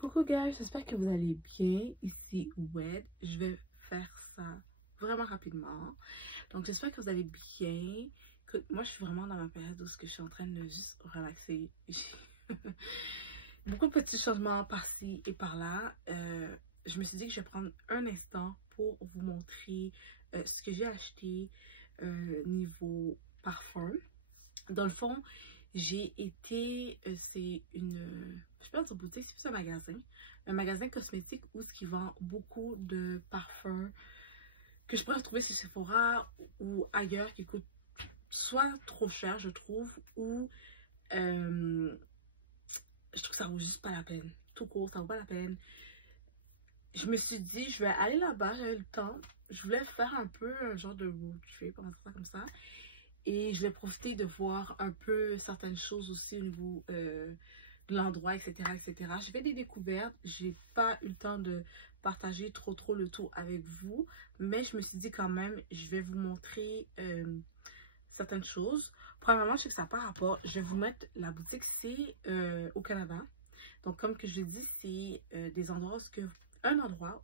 Coucou guys, j'espère que vous allez bien. Ici Wed, je vais faire ça vraiment rapidement. Donc j'espère que vous allez bien. Écoute, moi je suis vraiment dans ma période où je suis en train de juste relaxer. Beaucoup de petits changements par-ci et par-là. Je me suis dit que je vais prendre un instant pour vous montrer ce que j'ai acheté niveau parfum. Dans le fond, j'ai été, c'est une, je peux dire boutique, c'est plus un magasin cosmétique où ce qui vend beaucoup de parfums que je pourrais trouver chez Sephora ou ailleurs qui coûtent soit trop cher, je trouve, ou je trouve que ça vaut juste pas la peine. Tout court, ça vaut pas la peine. Je me suis dit, je vais aller là-bas, j'avais le temps. Je voulais faire un peu un genre de road trip, on va dire ça comme ça. Et je vais profiter de voir un peu certaines choses aussi au niveau de l'endroit, etc., etc. J'ai fait des découvertes. J'ai pas eu le temps de partager trop le tout avec vous. Mais je me suis dit quand même, je vais vous montrer certaines choses. Premièrement, je sais que ça n'a pas rapport. Je vais vous mettre la boutique, c'est au Canada. Donc, comme que je l'ai dit, c'est des endroits où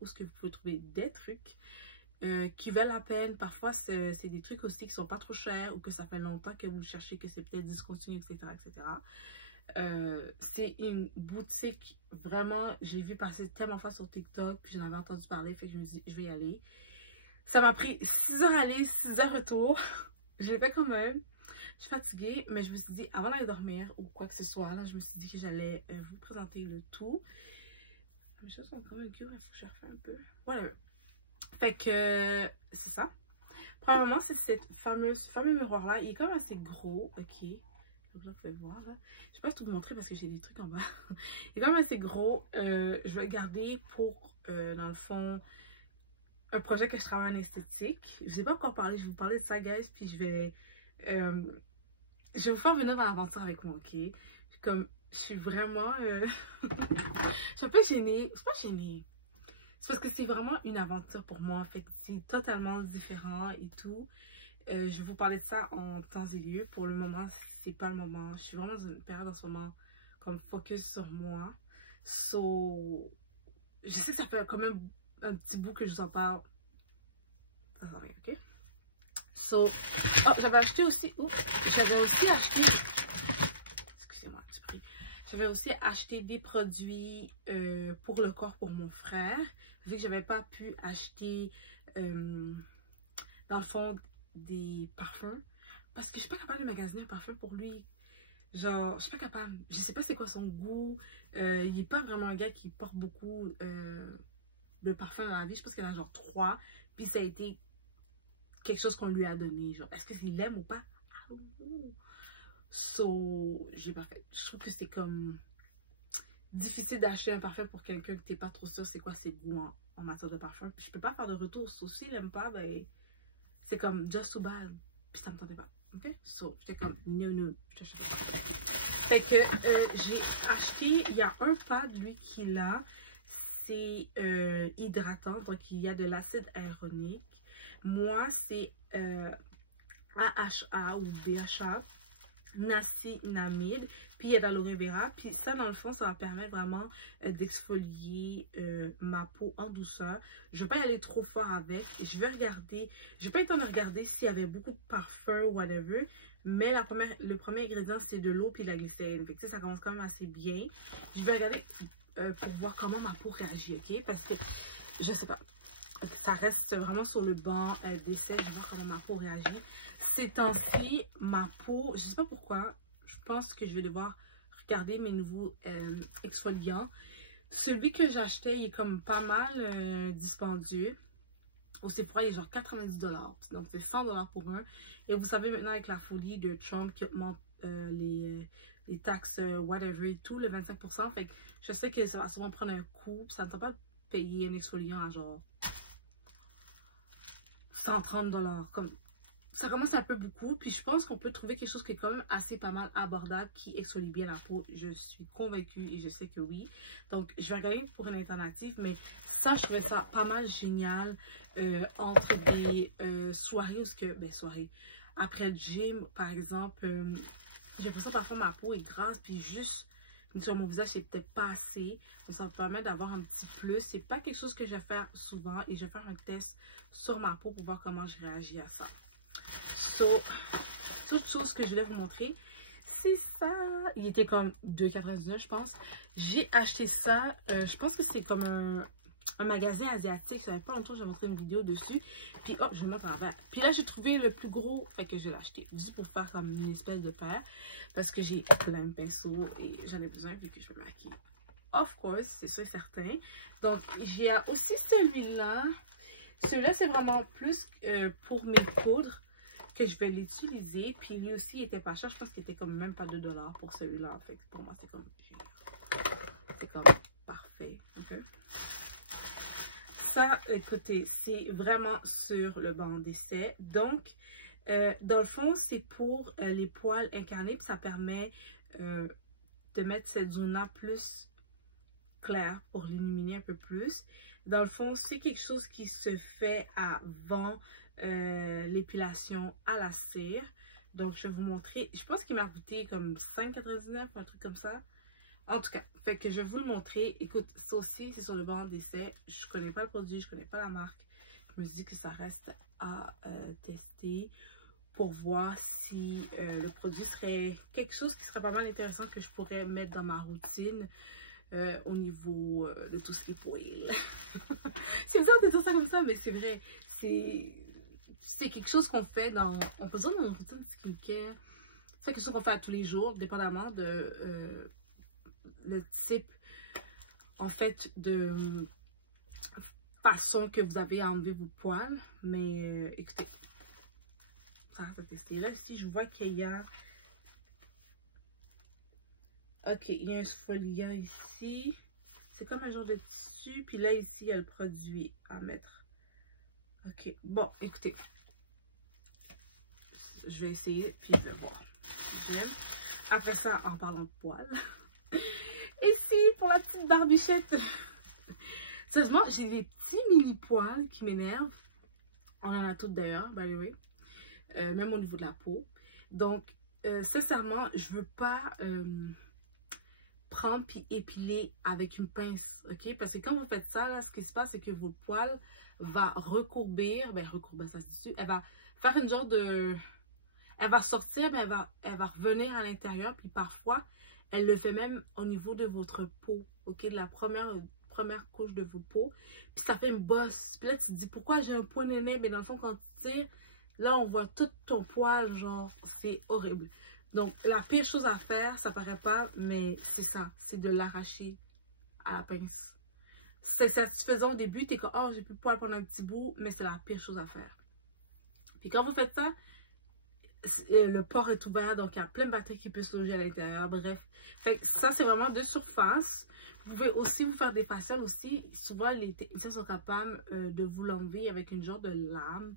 ce que vous pouvez trouver des trucs qui valent la peine. Parfois, c'est des trucs aussi qui sont pas trop chers ou que ça fait longtemps que vous cherchez, que c'est peut-être discontinué, etc., etc. C'est une boutique, vraiment, j'ai vu passer tellement de fois sur TikTok, puis j'en avais entendu parler, fait que je me dis, je vais y aller. Ça m'a pris 6 heures aller, 6 heures retour. Je l'ai fait quand même. Je suis fatiguée, mais je me suis dit, avant d'aller dormir ou quoi que ce soit, là, je me suis dit que j'allais vous présenter le tout. Mes choses sont quand même cute, il faut que je refais un peu. Voilà. Fait que c'est ça. Premièrement, c'est cette fameux miroir-là. Il est quand même assez gros, ok. Donc là, vous pouvez voir, là. Je sais pas si tout vous montrer parce que j'ai des trucs en bas. Il est quand même assez gros. Je vais le garder pour, dans le fond, un projet que je travaille en esthétique. Je ne sais pas encore parler. Je vais vous parler de ça, guys. Puis je vais vous faire venir dans l'aventure avec moi, ok. Comme, je suis vraiment... je suis un peu gênée. C'est pas gênée. C'est parce que c'est vraiment une aventure pour moi. En fait, c'est totalement différent et tout. Je vais vous parler de ça en temps et lieu. Pour le moment, c'est pas le moment. Je suis vraiment dans une période en ce moment comme focus sur moi. So, je sais que ça fait quand même un petit bout que je vous en parle. Ça sert à rien, ok? So, oh, j'avais acheté aussi... j'avais aussi acheté... Excusez-moi, un petit prix. J'avais aussi acheté des produits pour le corps pour mon frère. Vu que j'avais pas pu acheter, dans le fond, des parfums. Parce que je suis pas capable de magasiner un parfum pour lui. Genre, je suis pas capable. Je sais pas c'est quoi son goût. Il est pas vraiment un gars qui porte beaucoup de parfums dans la vie. Je pense qu'il en a genre 3. Puis ça a été quelque chose qu'on lui a donné. Genre, est-ce qu'il l'aime ou pas? So, j'ai pas fait. Je trouve que c'est comme difficile d'acheter un parfum pour quelqu'un que t'es pas trop sûr c'est quoi ses goûts en matière de parfum. Puis je peux pas faire de retour. So, s'il aime pas, ben, c'est comme just too bad. Puis ça me tentait pas. Ok? So, j'étais comme no, je t'achète pas. Fait que j'ai acheté, il y a un pad, lui, qu'il a. C'est hydratant. Donc, il y a de l'acide hyaluronique. Moi, c'est AHA ou BHA. Niacinamide, puis il y a de l'aloe vera, puis ça dans le fond ça va permettre vraiment d'exfolier ma peau en douceur. Je vais pas y aller trop fort avec, je vais regarder, je vais pas être en train de regarder s'il y avait beaucoup de parfum ou whatever, mais le premier ingrédient c'est de l'eau puis de la glycérine, fait que ça commence quand même assez bien. Je vais regarder pour voir comment ma peau réagit, ok, parce que je sais pas, ça reste vraiment sur le banc d'essai. Je vais voir comment ma peau réagit. Ces temps-ci, ma peau, je sais pas pourquoi, je pense que je vais devoir regarder mes nouveaux exfoliants. Celui que j'achetais, il est comme pas mal dispendieux. Au Sephora, il est genre 90 $. Donc, c'est 100 $ pour un. Et vous savez, maintenant, avec la folie de Trump qui augmente les taxes, whatever et tout, le 25%. Fait que je sais que ça va souvent prendre un coup. Ça ne tente pas de payer un exfoliant à genre 130 $. Comme, ça commence un peu beaucoup. Puis je pense qu'on peut trouver quelque chose qui est quand même assez pas mal abordable, qui exfolie bien la peau. Je suis convaincue et je sais que oui. Donc je vais regarder pour une alternative. Mais ça, je trouvais ça pas mal génial. Entre des soirées où ce que... Ben soirée. Après le gym, par exemple, j'ai l'impression parfois ma peau est grasse. Puis juste sur mon visage, c'est peut-être pas assez. Donc, ça me permet d'avoir un petit plus. C'est pas quelque chose que je vais faire souvent et je vais faire un test sur ma peau pour voir comment je réagis à ça. So, toute chose que je voulais vous montrer, c'est ça. Il était comme 2,99 je pense. J'ai acheté ça. Je pense que c'est comme un magasin asiatique. Ça fait pas longtemps que j'ai montré une vidéo dessus. Puis, oh, je vous montre en vert. Puis là, j'ai trouvé le plus gros. Fait que je l'ai acheté. Juste pour faire comme une espèce de paire. Parce que j'ai plein de pinceaux et j'en ai besoin vu que je me maquille. Of course, c'est sûr et certain. Donc, j'ai aussi celui-là. Celui-là, c'est vraiment plus pour mes poudres que je vais l'utiliser. Puis lui aussi, il était pas cher. Je pense qu'il était comme même pas 2 $ pour celui-là. En fait, pour moi, c'est comme parfait. Okay? Ça, écoutez, c'est vraiment sur le banc d'essai. Donc, dans le fond, c'est pour les poils incarnés. Puis ça permet de mettre cette zone-là plus claire pour l'illuminer un peu plus. Dans le fond, c'est quelque chose qui se fait avant l'épilation à la cire. Donc, je vais vous montrer. Je pense qu'il m'a coûté comme 5,99 ou un truc comme ça. En tout cas, fait que je vais vous le montrer. Écoute, ça aussi, c'est sur le banc d'essai. Je connais pas le produit, je connais pas la marque. Je me suis dit que ça reste à tester pour voir si le produit serait quelque chose qui serait pas mal intéressant que je pourrais mettre dans ma routine au niveau de tout ce qui est poil. C'est bizarre de dire ça comme ça, mais c'est vrai. C'est quelque chose qu'on fait on peut dire dans une routine skincare. C'est quelque chose qu'on fait à tous les jours, dépendamment de le type, en fait, de façon que vous avez à enlever vos poils. Mais écoutez, ça reste à tester. Là, ici, je vois qu'il y a... Ok, il y a un exfoliant ici. C'est comme un genre de tissu. Puis là, ici, il y a le produit à mettre. Ok, bon, écoutez. Je vais essayer, puis je vais voir. J'aime. Après ça, en parlant de poils. Ici, pour la petite barbichette. Sérieusement, j'ai des petits mini-poils qui m'énervent. On en a toutes d'ailleurs, by the way. Même au niveau de la peau. Donc, sincèrement, je veux pas prendre puis épiler avec une pince, ok? Parce que quand vous faites ça, là, ce qui se passe, c'est que votre poil va recourbir. Ben, recourbir, ça se dit-tu? Elle va faire une genre de... Elle va sortir, mais elle va revenir à l'intérieur. Puis parfois, elle le fait même au niveau de votre peau, ok? De la première couche de votre peau. Puis ça fait une bosse. Puis là, tu te dis, pourquoi j'ai un point néné? Mais dans le fond, quand tu tires, là, on voit tout ton poil, genre, c'est horrible. Donc, la pire chose à faire, ça paraît pas, mais c'est ça. C'est de l'arracher à la pince. C'est satisfaisant au début. T'es comme, oh, j'ai plus de poil pendant un petit bout, mais c'est la pire chose à faire. Puis quand vous faites ça, le pore est ouvert, donc il y a plein de bactéries qui peuvent se loger à l'intérieur. Bref, fait que ça, c'est vraiment de surface. Vous pouvez aussi vous faire des faciales aussi. Souvent, les techniciens sont capables de vous l'enlever avec une genre de lame.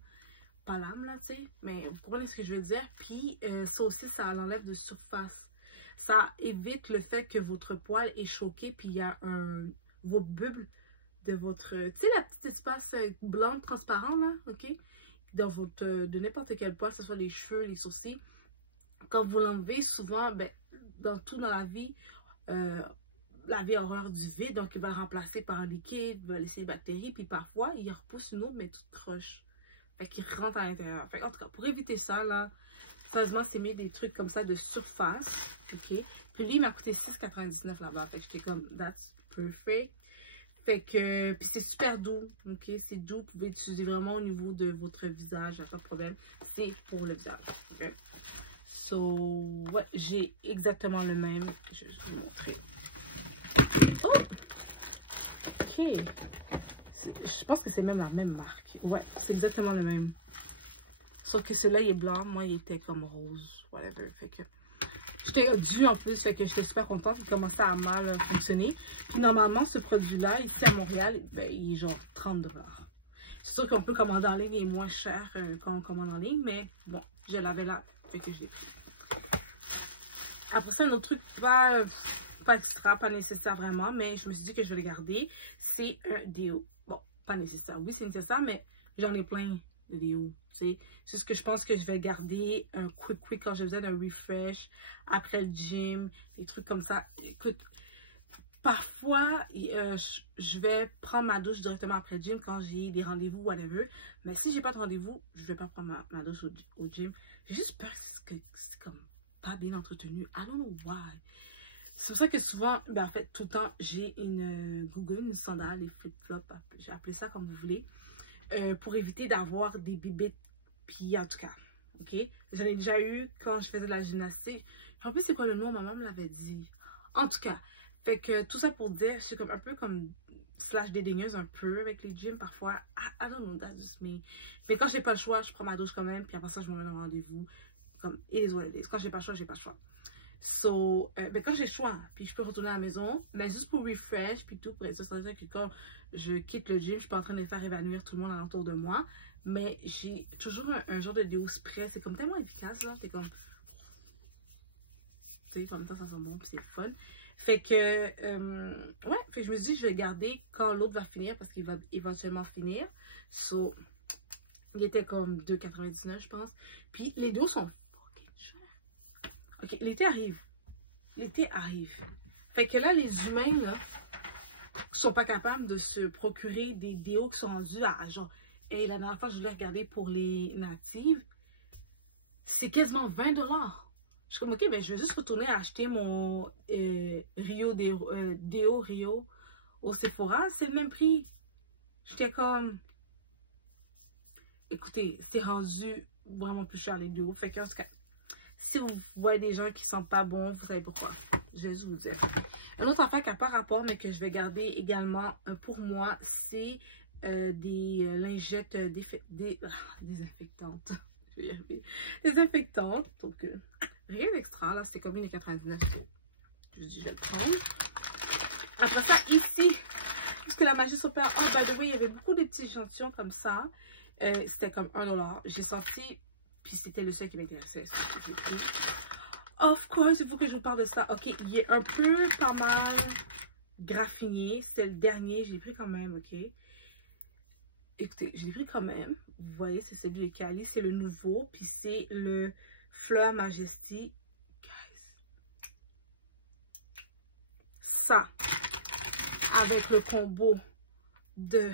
Pas lame, là, tu sais, mais vous comprenez ce que je veux dire. Puis, ça aussi, ça l'enlève de surface. Ça évite le fait que votre poil est choqué, puis il y a vos bulles de votre... Tu sais, la petite espace blanc transparent, là, ok? Dans votre... de n'importe quel poil, que ce soit les cheveux, les sourcils. Quand vous l'enlevez, souvent, ben, dans la vie a horreur du vide, donc il va le remplacer par un liquide, il va laisser les bactéries, puis parfois, il repousse une autre, mais toute croche. Fait qu'il rentre à l'intérieur. En tout cas, pour éviter ça, là, sérieusement, c'est mieux des trucs comme ça de surface. Ok? Puis lui, il m'a coûté 6,99 là-bas. Fait que j'étais comme, that's perfect. Fait que, puis c'est super doux. Ok? C'est doux. Vous pouvez l'utiliser vraiment au niveau de votre visage. Il n'y a pas de problème. C'est pour le visage. Ok? So, ouais, j'ai exactement le même. Je vais vous montrer. Oh! Ok. Je pense que c'est même la même marque. Ouais, c'est exactement le même. Sauf que celui-là, il est blanc. Moi, il était comme rose. Whatever. Fait que j'étais dû en plus. Fait que j'étais super contente. Il commençait à mal fonctionner. Puis normalement, ce produit-là, ici à Montréal, ben, il est genre 30 $. C'est sûr qu'on peut commander en ligne. Il est moins cher quand on commande en ligne. Mais bon, je l'avais là. Fait que je l'ai pris. Après ça, un autre truc pas extra, pas nécessaire vraiment. Mais je me suis dit que je vais le garder. C'est un déo. Bon, pas nécessaire. Oui, c'est nécessaire, mais j'en ai plein. de déo, tu sais. C'est ce que je pense que je vais garder un quick quand j'ai besoin d'un refresh, après le gym, des trucs comme ça. Écoute, parfois, je vais prendre ma douche directement après le gym quand j'ai des rendez-vous, whatever. Mais si j'ai pas de rendez-vous, je vais pas prendre ma douche au gym. J'ai juste peur que c'est comme pas bien entretenu. I don't know why. C'est pour ça que souvent, ben en fait, tout le temps, j'ai une Google, une sandale, des flip-flops, j'ai appelé ça comme vous voulez, pour éviter d'avoir des bibites. Puis en tout cas, ok? J'en ai déjà eu quand je faisais de la gymnastique. En plus, c'est quoi le nom? Maman me l'avait dit. En tout cas, fait que tout ça pour dire, je suis comme un peu comme slash dédaigneuse un peu avec les gyms parfois. I don't know, that's just me. Mais quand j'ai pas le choix, je prends ma douche quand même, puis après ça, je me mets au rendez-vous. Comme, it is what it is. Quand j'ai pas le choix, j'ai pas le choix. So, ben quand j'ai le choix, puis je peux retourner à la maison, mais juste pour refresh, puis tout, pour être sûr que quand je quitte le gym, je suis pas en train de faire évanouir tout le monde alentour de moi. Mais j'ai toujours un genre de déo spray. C'est comme tellement efficace, là. T'es comme... Tu sais, en même temps, ça sent bon, puis c'est fun. Fait que... ouais, fait que je me dis, je vais le garder quand l'autre va finir, parce qu'il va éventuellement finir. So, il était comme 2,99, je pense. Puis les déos sont fucking chers. Ok, l'été arrive. L'été arrive. Fait que là, les humains, là, sont pas capables de se procurer des déos qui sont rendus à genre... Et la dernière fois, je voulais regarder pour les natives. C'est quasiment 20 $. Je suis comme, ok, ben je vais juste retourner acheter mon déo Rio au Sephora. C'est le même prix. J'étais comme... Écoutez, c'est rendu vraiment plus cher les déos. Fait que, en tout cas, si vous voyez des gens qui sont pas bons, vous savez pourquoi. Je vais juste vous dire. Un autre affaire qui n'a pas rapport, mais que je vais garder également pour moi, c'est... des lingettes désinfectantes. Je vais y arriver. Désinfectantes. Donc, rien d'extra. Là, c'était comme 1,99 €. Je dis, je vais le prendre. Après ça, ici, puisque la magie s'opère. Oh, by the way, il y avait beaucoup de petits échantillons comme ça. C'était comme 1 $. J'ai senti, puis c'était le seul qui m'intéressait. Of course, il faut que je vous parle de ça. Ok, il est un peu pas mal graffiné. C'est le dernier. J'ai pris quand même, ok. Écoutez, je l'ai pris quand même. Vous voyez, c'est celui de Cali. C'est le nouveau. Puis c'est le Fleur Majesty. Guys. Ça. Avec le combo de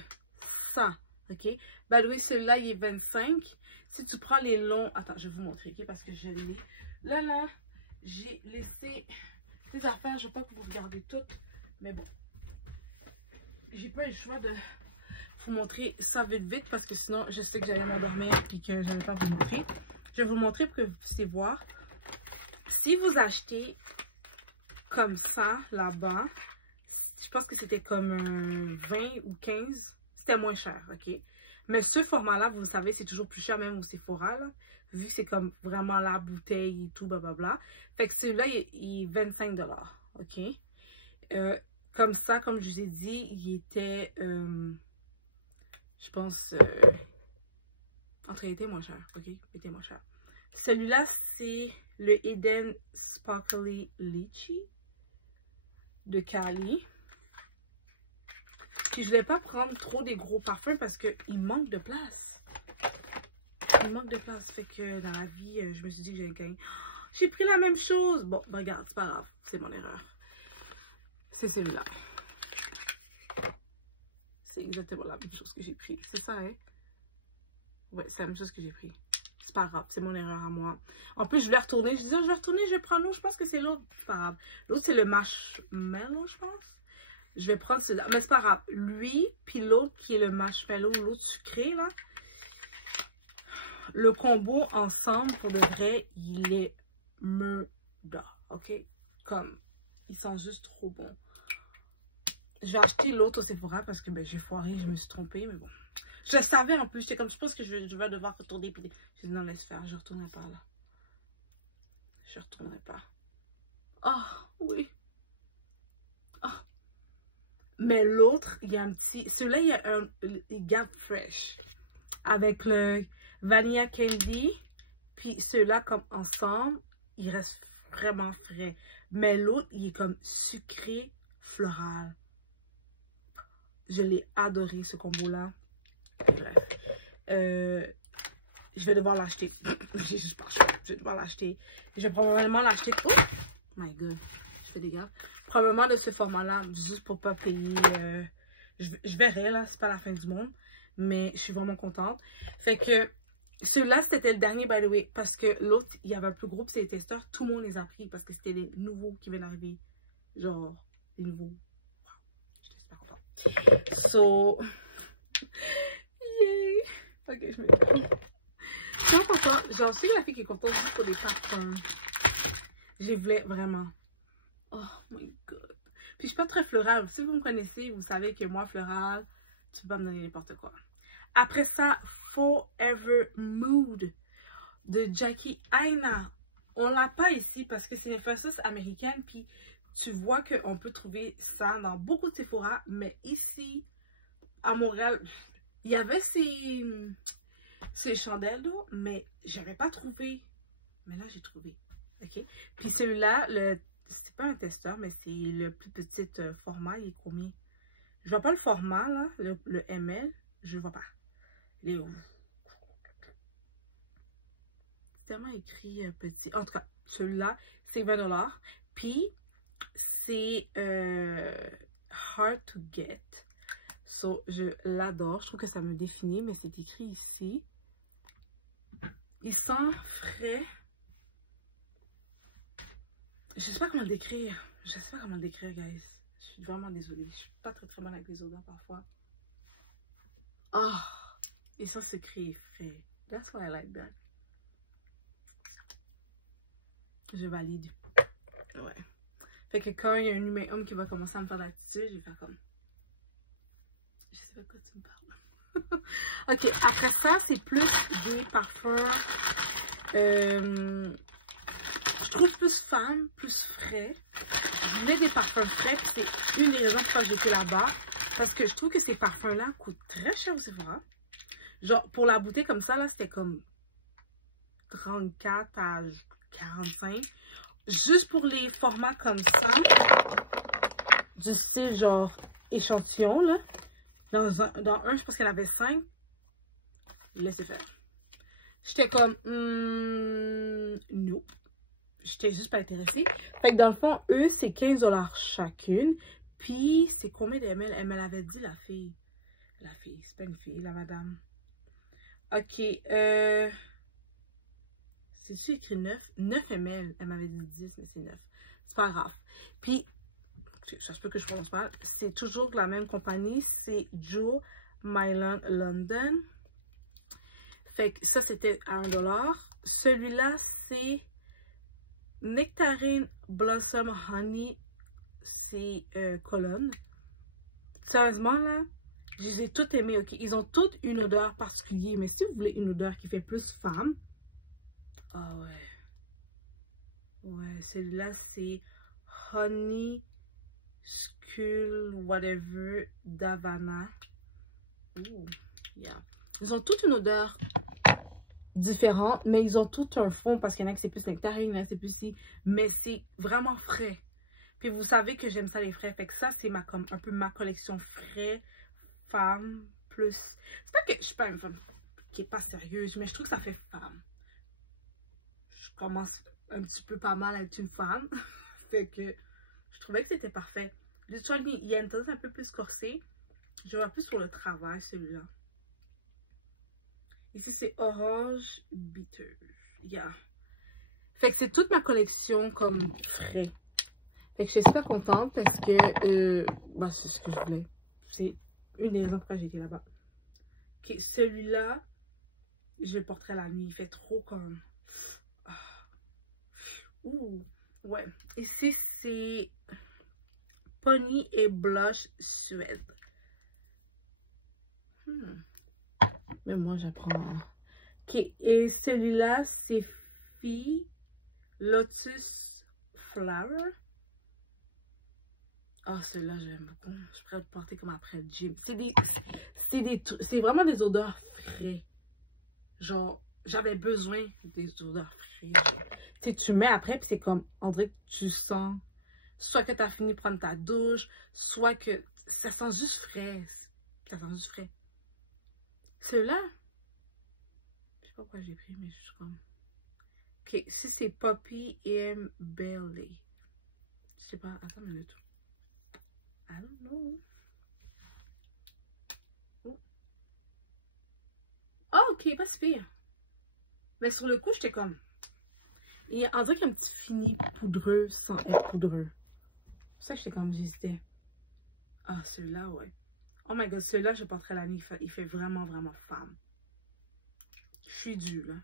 ça. OK? By the way, celui-là, il est 25. Si tu prends les longs... Attends, je vais vous montrer, OK? Parce que je l'ai. Là, j'ai laissé des affaires. Je ne vais pas que vous regardez toutes. Mais bon. J'ai pas le choix de... vous montrer ça vite parce que sinon je sais que j'allais m'endormir et que je n'allais pas vous montrer. Je vais vous montrer pour que vous puissiez voir. Si vous achetez comme ça là-bas, je pense que c'était comme 20 ou 15, c'était moins cher, ok? Mais ce format-là, vous savez, c'est toujours plus cher même au Sephora, là, vu que c'est comme vraiment la bouteille et tout, blablabla. Fait que celui-là, il est 25 $, ok? Comme ça, comme je vous ai dit, il était... je pense, entre il était moins cher, ok? Il était moins cher. Celui-là, c'est le Eden Sparkly Lychee de Cali. Puis je voulais pas prendre trop des gros parfums parce qu'il manque de place. Il manque de place. Fait que dans la vie, je me suis dit que j'allais gagner. J'ai pris la même chose. Bon, ben regarde, c'est pas grave. C'est mon erreur. C'est celui-là. C'est exactement la même chose que j'ai pris. C'est ça, hein? Ouais, c'est la même chose que j'ai pris. C'est pas grave, c'est mon erreur à moi. En plus, je vais retourner. Je disais, je vais retourner, je vais prendre l'autre. Je pense que c'est l'autre. C'est pas grave. L'autre, c'est le marshmallow, je pense. Je vais prendre celui-là. Mais c'est pas grave. Lui, puis l'autre qui est le marshmallow, l'autre sucré, là. Le combo ensemble, pour de vrai, il est murder. OK? Comme, il sent juste trop bon. Je vais acheter l'autre au Sephora parce que ben, j'ai foiré, je me suis trompée, mais bon. Je le savais en plus, j'étais comme, je pense que je vais devoir retourner. Puis j'ai dit non, laisse faire, je ne retournerai pas là. Je ne retournerai pas. Oh, oui. Oh. Mais l'autre, il y a un petit... Celui-là, il y a un Gap Fresh. Avec le Vanilla Candy. Puis ceux-là, comme ensemble, il reste vraiment frais. Mais l'autre, il est comme sucré floral. Je l'ai adoré, ce combo-là. Bref. je vais devoir l'acheter. J'ai juste pas le choix. Je vais devoir l'acheter. Je vais probablement l'acheter. Oh my god. Je fais des gaffes. Probablement de ce format-là, juste pour pas payer. Je verrai, là. C'est pas la fin du monde. Mais je suis vraiment contente. Fait que celui-là, c'était le dernier, by the way. Parce que l'autre, il y avait un plus gros. Puis c'est les testeurs. Tout le monde les a pris. Parce que c'était les nouveaux qui viennent d'arriver. Genre, les nouveaux. Wow. J'étais super contente. So. Yay. Ok, je me dis. Je suis contente. J'en suis la fille qui est contente juste pour les parfums. Je les voulais vraiment. Oh my god. Puis je suis pas très florale. Si vous me connaissez, vous savez que moi, florale, tu peux pas me donner n'importe quoi. Après ça, Forever Mood de Jackie Aina. On l'a pas ici parce que c'est une fraiseuse américaine. Puis tu vois qu'on peut trouver ça dans beaucoup de Sephora. Mais ici, à Montréal, il y avait ces chandelles d'eau, mais j'avais pas trouvé. Mais là, j'ai trouvé. OK? Puis celui-là, c'est pas un testeur, mais c'est le plus petit format. Il est combien? Je vois pas le format, là, le ml. Je vois pas. Il est où? C'est tellement écrit petit. En tout cas, celui-là, c'est 20 $. Puis, c'est hard to get. So, je l'adore. Je trouve que ça me définit, mais c'est écrit ici. Il sent frais. Je sais pas comment le décrire. Je sais pas comment le décrire, guys. Je suis vraiment désolée. Je suis pas très bonne avec les odeurs parfois. Oh! Et ça, c'est écrit frais. That's why I like that. Je valide. Ouais. Fait que quand il y a un humain homme qui va commencer à me faire l'attitude, je vais faire comme... Je sais pas de quoi tu me parles. Ok, après ça, c'est plus des parfums... je trouve plus femme, plus frais. Je voulais des parfums frais, puis c'est une des raisons pourquoi j'étais là-bas. Parce que je trouve que ces parfums-là coûtent très cher au Sephora. Genre, pour la bouteille comme ça, là, c'était comme 34 à 45. Juste pour les formats comme ça. Du style, genre, échantillon, là. Dans un, je pense qu'il y en avait 5. Laissez faire. J'étais comme, nope. J'étais juste pas intéressée. Fait que dans le fond, eux, c'est 15 $ chacune. Puis, c'est combien de ml? Elle me l'avait dit, la fille. La fille, c'est pas une fille, la madame. Ok, c'est-tu écrit 9? 9 ml. Elle m'avait dit 10, mais c'est 9. C'est pas grave. Puis, ça se peut que je prononce mal. C'est toujours la même compagnie. C'est Joe Mylan London. Fait que ça, c'était à 1 $. Celui-là, c'est Nectarine Blossom Honey. C'est Cologne. Sérieusement, là, je les ai toutes aimées, ok? Ils ont toutes une odeur particulière. Mais si vous voulez une odeur qui fait plus femme... Ah ouais. Ouais, celui-là, c'est Honey Skull Whatever d'Havana. Ouh, yeah. Ils ont toutes une odeur différente, mais ils ont tout un fond parce qu'il y en a qui c'est plus nectarine, il y en a qui c'est plus si. Mais c'est vraiment frais. Puis vous savez que j'aime ça les frais. Fait que ça, c'est comme un peu ma collection frais, femme, plus. C'est pas que je suis pas une femme qui est pas sérieuse, mais je trouve que ça fait femme. Je commence un petit peu pas mal à être une femme. Fait que je trouvais que c'était parfait. Le Charlie, il y a une tendance un peu plus corsée. Je vois plus pour le travail, celui-là. Ici, c'est Orange Bitter. Yeah. Fait que c'est toute ma collection comme frais. Fait que je suis super contente parce que bah, c'est ce que je voulais. C'est une des raisons pourquoi j'étais là-bas. Okay, celui-là, je le porterai la nuit. Il fait trop comme... Ouh, ouais. Ici, c'est Pony et Blush Suède. Mais moi, j'apprends. Ok, et celui-là, c'est Fille Lotus Flower. Ah, celui-là, j'aime beaucoup. Je pourrais le porter comme après le gym. C'est vraiment des odeurs frais. Genre, j'avais besoin des odeurs frais. Tu sais, tu mets après, puis c'est comme, on dirait que tu sens, soit que tu as fini de prendre ta douche, soit que ça sent juste frais. Ça sent juste frais. Celui-là, je sais pas pourquoi j'ai pris, mais je suis comme... Ok, si c'est Poppy et Bailey. Je sais pas, attends une minute. I don't know. Oh, oh ok, pas si pire. Mais sur le coup, j'étais comme... On dirait qu'il y a un petit fini poudreux sans être poudreux. C'est ça que j'étais comme, j'hésitais. Ah, celui-là, ouais. Oh my god, celui-là, je porterai la nuit. Il fait vraiment, vraiment femme. Je suis due, là.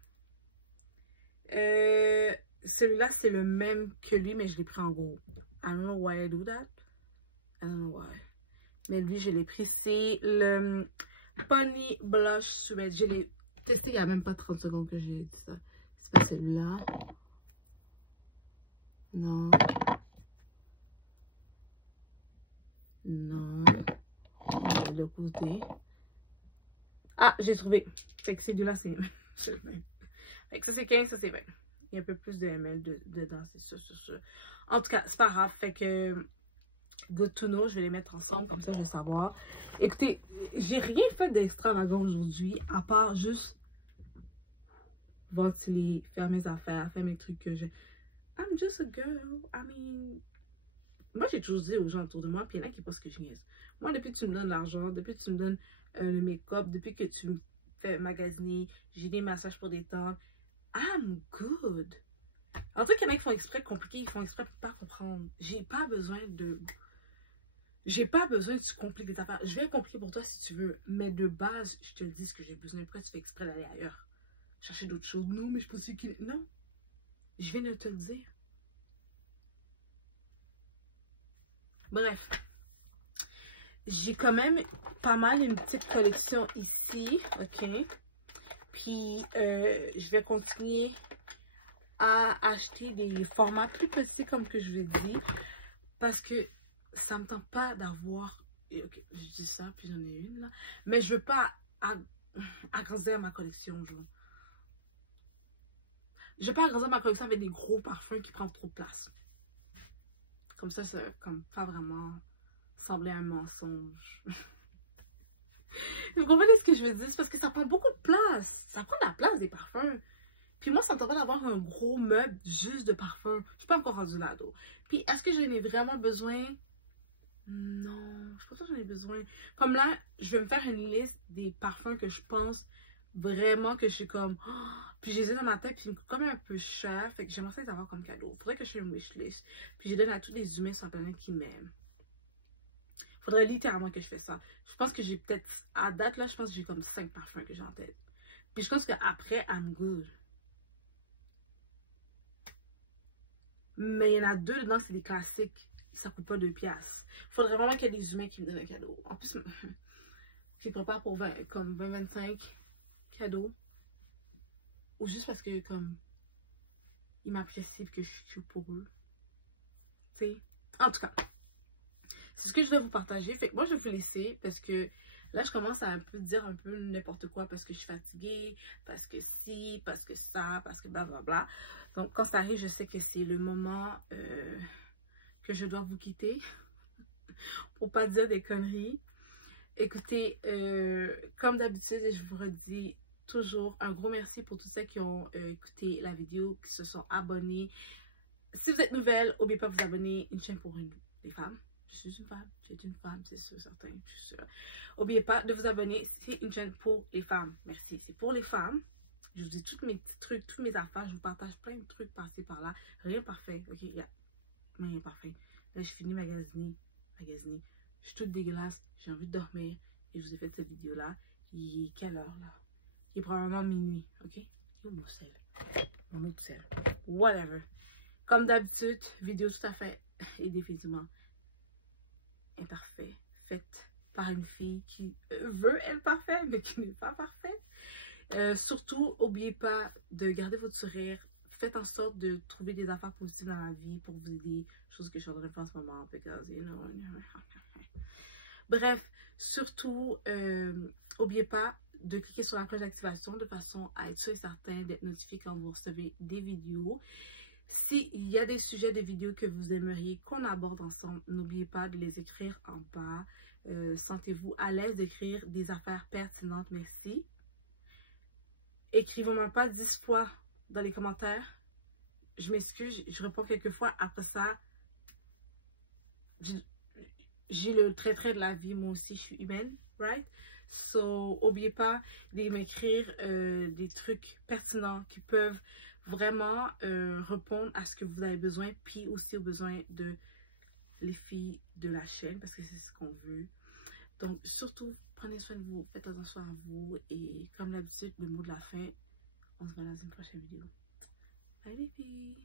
Celui-là, c'est le même que lui, mais je l'ai pris en gros. I don't know why I do that. I don't know why. Mais lui, je l'ai pris. C'est le Pony Blush Suede. Je l'ai testé il n'y a même pas 30 secondes que j'ai dit ça. C'est pas celui-là. Non. Non. Le côté. Ah, j'ai trouvé. Fait que celui-là, c'est... Fait que ça, c'est 15, ça, c'est 20. Il y a un peu plus de ml dedans, c'est sûr. En tout cas, c'est pas grave. Fait que... Good to know, je vais les mettre ensemble, comme ça, je vais savoir. Écoutez, j'ai rien fait d'extravagant aujourd'hui, à part juste ventiler, faire mes affaires, faire mes trucs que j'ai. I'm just a girl. I mean... Moi, j'ai toujours dit aux gens autour de moi, puis il y en a qui pensent que je niaise. Moi, depuis que tu me donnes l'argent, depuis que tu me donnes le make-up, depuis que tu me fais magasiner, j'ai des massages pour détendre, I'm good. En tout cas, il y en a qui font exprès de compliquer, ils font exprès de pas comprendre. J'ai pas besoin de... J'ai pas besoin que tu compliques ta part. Je vais compliquer pour toi si tu veux, mais de base, je te dis ce que j'ai besoin. Pourquoi tu fais exprès d'aller ailleurs? Chercher d'autres choses. Non, mais je pensais qu'il... Non. Je viens de te le dire. Bref. J'ai quand même pas mal une petite collection ici. OK. Puis, je vais continuer à acheter des formats plus petits comme que je vous ai dit. Parce que ça me tente pas d'avoir... Ok, je dis ça, puis j'en ai une là. Mais je veux pas agrandir ma collection, genre. Je veux pas agrandir ma collection avec des gros parfums qui prennent trop de place. Comme ça comme pas vraiment sembler un mensonge. Vous comprenez ce que je veux dire? C'est parce que ça prend beaucoup de place. Ça prend de la place, des parfums. Puis moi, ça me tente pas d'avoir un gros meuble juste de parfums. Je suis pas encore rendue là, d'eau. Puis est-ce que j'en ai vraiment besoin? Non, je pense pas que j'en ai besoin. Comme là, je vais me faire une liste des parfums que je pense vraiment que je suis comme... Oh! Puis je les ai dans ma tête, puis ils me coûtent comme un peu cher. Fait que j'aimerais ça les avoir comme cadeau. Faudrait que je fasse une wishlist. Puis je donne à tous les humains sur la planète qui m'aiment. Faudrait littéralement que je fasse ça. Je pense que j'ai peut-être... À date, là, je pense que j'ai comme 5 parfums que j'ai en tête. Puis je pense qu'après, I'm good. Mais il y en a 2 dedans, c'est des classiques. Ça coûte pas 2 piastres. Faudrait vraiment qu'il y ait des humains qui me donnent un cadeau. En plus, je prépare pour 20-25 cadeaux. Ou juste parce que, comme, ils m'apprécient et que je suis cute pour eux. Tu sais. En tout cas, c'est ce que je vais vous partager. Fait que moi, je vais vous laisser parce que là, je commence à un peu dire un peu n'importe quoi parce que je suis fatiguée, parce que si, parce que ça, parce que blablabla. Donc, quand ça arrive, je sais que c'est le moment que je dois vous quitter pour pas dire des conneries. Écoutez, comme d'habitude, je vous redis toujours un gros merci pour tous ceux qui ont écouté la vidéo, qui se sont abonnés. Si vous êtes nouvelle, n'oubliez pas de vous abonner. Une chaîne pour les femmes. Je suis une femme, j'ai une femme, c'est sûr, certain, je suis sûre. N'oubliez pas de vous abonner, c'est une chaîne pour les femmes. Merci, c'est pour les femmes. Je vous dis tous mes petits trucs, toutes mes affaires, je vous partage plein de trucs par-ci par-là. Rien parfait, ok, rien parfait. Là, je finis magasiner. Je suis toute dégueulasse, j'ai envie de dormir. Et je vous ai fait cette vidéo-là. Il est quelle heure, là? Il est probablement minuit, ok? Où mon sel? Mon autre sel. Whatever. Comme d'habitude, vidéo tout à fait et définitivement imparfait, faite par une fille qui veut être parfaite, mais qui n'est pas parfaite. Surtout, n'oubliez pas de garder votre sourire. Faites en sorte de trouver des affaires positives dans la vie pour vous aider. Chose que je suis en train de faire en ce moment. Because, you know. Bref, surtout, n'oubliez pas de cliquer sur la cloche d'activation de façon à être sûr et certain d'être notifié quand vous recevez des vidéos. S'il y a des sujets de vidéos que vous aimeriez qu'on aborde ensemble, n'oubliez pas de les écrire en bas. Sentez-vous à l'aise d'écrire des affaires pertinentes, merci. écrivez-moi pas 10 fois dans les commentaires. Je m'excuse, je réponds quelques fois. Après ça, j'ai le trait de la vie, moi aussi, je suis humaine, right? So, n'oubliez pas de m'écrire des trucs pertinents qui peuvent vraiment répondre à ce que vous avez besoin, puis aussi aux besoins de les filles de la chaîne, parce que c'est ce qu'on veut. Donc, surtout, prenez soin de vous, faites attention à vous, et comme d'habitude, le mot de la fin, on se voit dans une prochaine vidéo. Bye les filles!